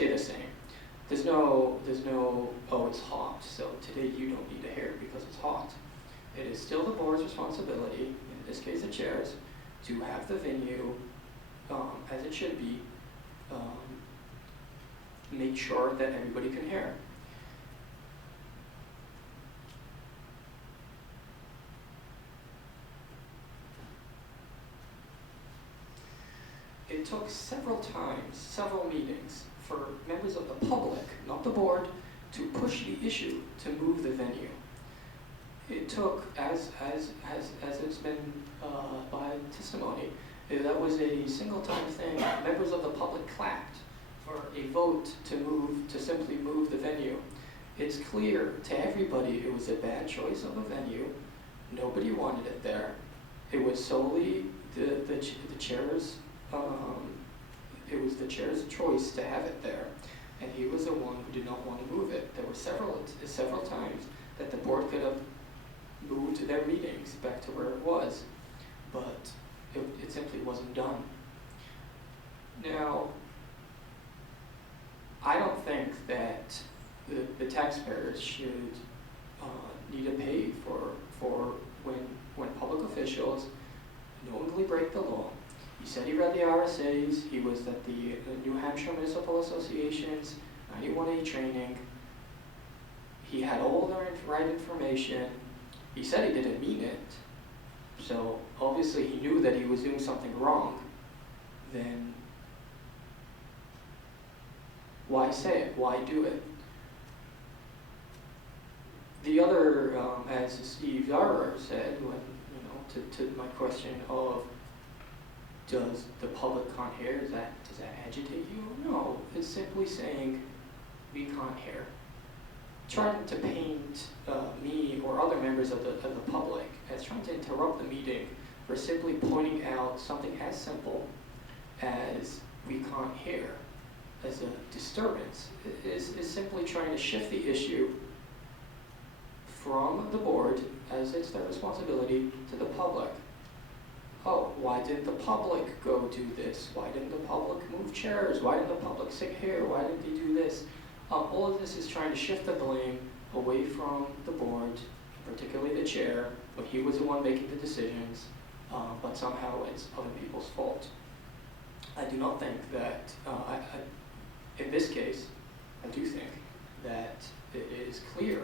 stay the same. There's no, oh, it's hot, so today you don't need a hair because it's hot. It is still the board's responsibility, in this case the chair's, to have the venue as it should be, make sure that everybody can hear. It took several times, several meetings, for members of the public, not the board, to push the issue to move the venue. It took, as it's been by testimony, that was a single-time thing. Members of the public clapped for a vote to simply move the venue. It's clear to everybody it was a bad choice of a venue. Nobody wanted it there. It was solely the chair's. It was the chair's choice to have it there, and he was the one who did not want to move it. There were several times that the board could have moved their meetings back to where it was, but it simply wasn't done. Now, I don't think that the taxpayers should need to pay for when public officials knowingly break the law. He said he read the RSAs, he was at the New Hampshire Municipal Association's 91A training. He had all the right information. He said he didn't mean it. So obviously he knew that he was doing something wrong. Then why say it? Why do it? The other, as Steve Yarrow said, when to my question of does the public can't hear, does that agitate you? No, it's simply saying we can't hear. Trying to paint me or other members of the public as trying to interrupt the meeting for simply pointing out something as simple as we can't hear as a disturbance is simply trying to shift the issue from the board, as it's their responsibility, to the public. Oh, why didn't the public go do this? Why didn't the public move chairs? Why didn't the public sit here? Why didn't they do this? All of this is trying to shift the blame away from the board, particularly the chair, when he was the one making the decisions, but somehow it's other people's fault. I do not think that, in this case, I do think that it is clear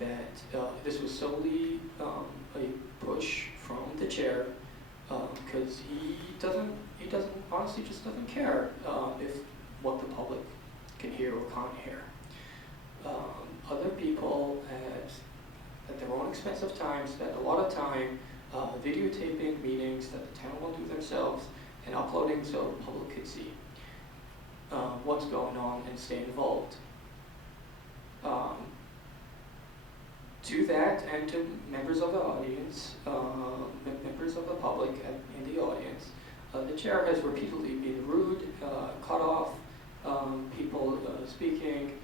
that this was solely a push from the chair, because he honestly just doesn't care if what the public can hear or can't hear. Other people at their own expensive time spend a lot of time videotaping meetings that the town will do themselves and uploading so the public could see what's going on and stay involved. To that, and to members of the audience, members of the public in the audience, the chair has repeatedly been rude, cut off people speaking,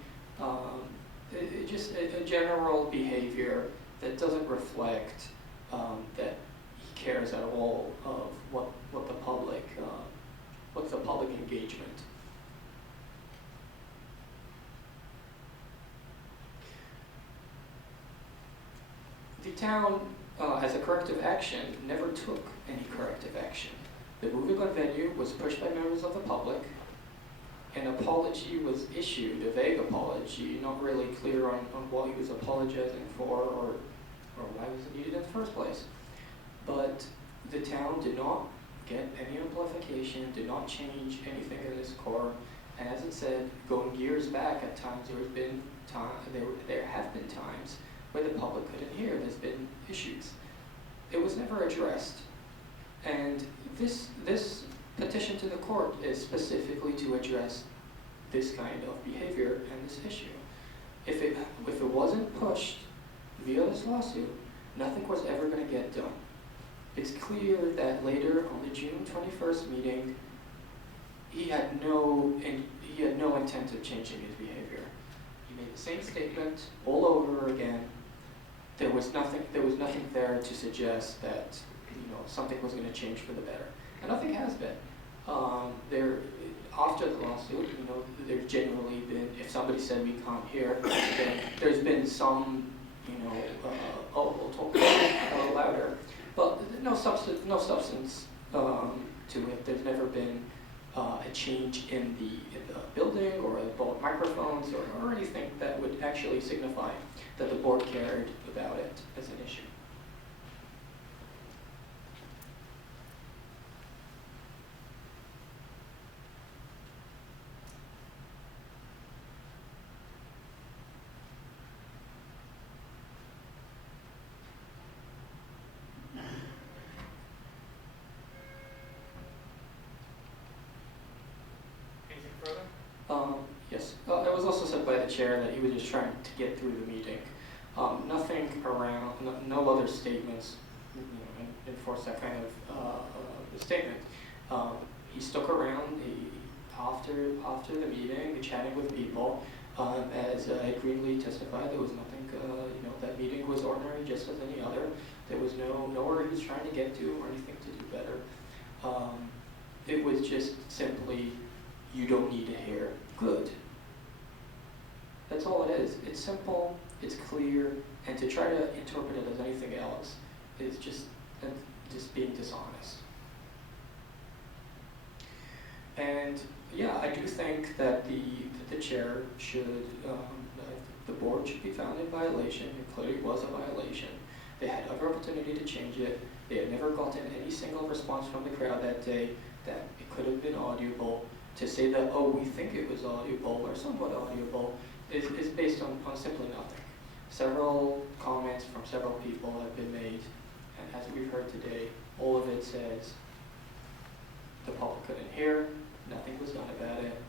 just a general behavior that doesn't reflect that he cares at all of what's the public engagement. The town, as a corrective action, never took any corrective action. The moving on venue was pushed by members of the public. An apology was issued, a vague apology, not really clear on what he was apologizing for or why it was needed in the first place. But the town did not get any amplification, did not change anything in this core. And as it said, going years back, at times there have been times where the public couldn't hear. There's been issues. It was never addressed. And this petition to the court is specifically to address this kind of behavior and this issue. If it wasn't pushed via this lawsuit, nothing was ever going to get done. It's clear that later on the June 21st meeting, he had no intent of changing his behavior. He made the same statement all over again. There was nothing there to suggest that something was going to change for the better, and nothing has been. after the lawsuit, there's generally been, if somebody said we can't hear, then there's been some, we'll talk a little louder. But no substance to it. There's never been a change in the building or bought microphones or anything that would actually signify that the board cared about it as an issue. Yes. It was also said by the chair that he was just trying to get through the meeting. Nothing around, no other statements, enforce that kind of statement. He stuck around after the meeting, chatting with people. As Greenlee testified, there was nothing. That meeting was ordinary, just as any other. There was nowhere he was trying to get to or anything to do better. It was just simply, you don't need to hear. Good. That's all it is. It's simple, it's clear, and to try to interpret it as anything else is just being dishonest. And yeah, I do think that the chair should, the board should be found in violation. It clearly was a violation. They had every opportunity to change it. They had never gotten any single response from the crowd that day that it could have been audible. To say that, oh, we think it was audible or somewhat audible is based on simply nothing. Several comments from several people have been made, and as we've heard today, all of it says the public couldn't hear, nothing was done about it,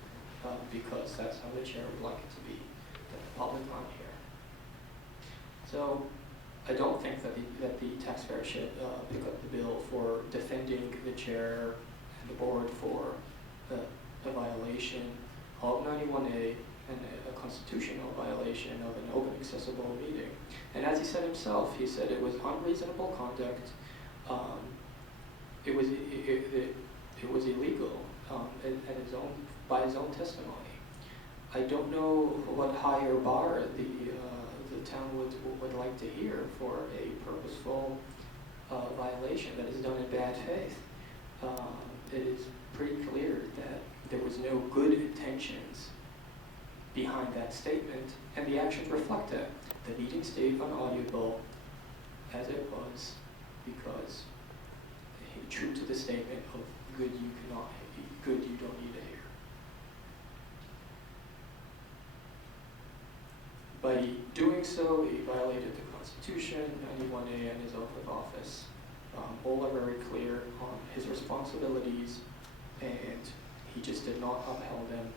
because that's how the chair would like it to be, that the public can't hear. So I don't think that the taxpayer should pick up the bill for defending the chair and the board for a violation of 91A and a constitutional violation of an open accessible meeting. And as he said himself, he said it was unreasonable conduct. It was illegal by his own testimony. I don't know what higher bar the town would like to hear for a purposeful violation that is done in bad faith. It is pretty clear that there was no good intentions behind that statement, and the actions reflect that. The meeting stayed unaudible as it was because true to the statement of good you don't need to hear. By doing so, he violated the Constitution, 91A, and his oath of office. All are very clear on his responsibilities, and he just did not uphold them